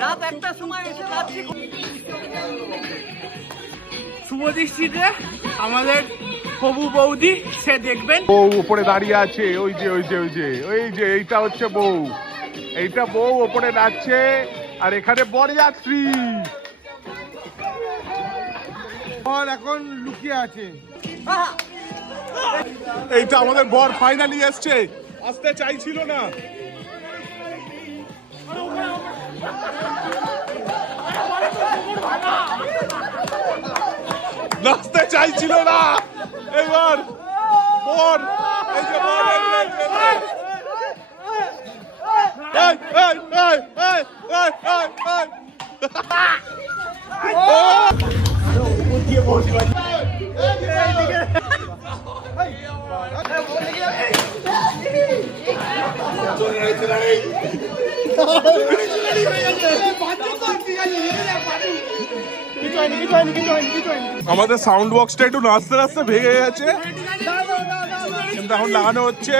রাত একটার সময় এসে যাচ্ছি শুভদৃষ্টিতে আমাদের হবু বৌদি, সে দেখবেন বউ উপরে দাঁড়িয়ে আছে, ওই যে ওই যে ওই যে ওই যে এইটা হচ্ছে বউ, এইটা বউ উপরে নাচছে আর এখানে বরযাত্রী বর এখন লুকিয়ে আছে। এইটা আমাদের বর ফাইনালি এসছে, আসতে চাইছিল না। নাচতে চাইছিল না, এবার বর এই যে বর আমাদের সাউন্ড বক্সটা একটু নাচতে নাচতে ভেঙে গেছে, কিন্তু এখন লাগানো হচ্ছে।